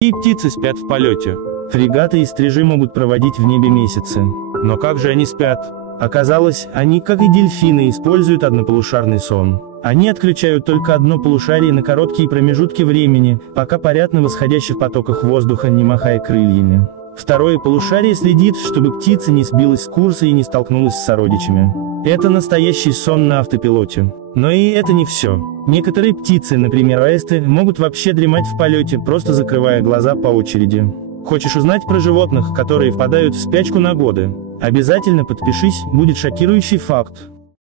И птицы спят в полете. Фрегаты и стрижи могут проводить в небе месяцы. Но как же они спят? Оказалось, они, как и дельфины, используют однополушарный сон. Они отключают только одно полушарие на короткие промежутки времени, пока парят на восходящих потоках воздуха, не махая крыльями. Второе полушарие следит, чтобы птица не сбилась с курса и не столкнулась с сородичами. Это настоящий сон на автопилоте. Но и это не все. Некоторые птицы, например аисты, могут вообще дремать в полете, просто закрывая глаза по очереди. Хочешь узнать про животных, которые впадают в спячку на годы? Обязательно подпишись, будет шокирующий факт.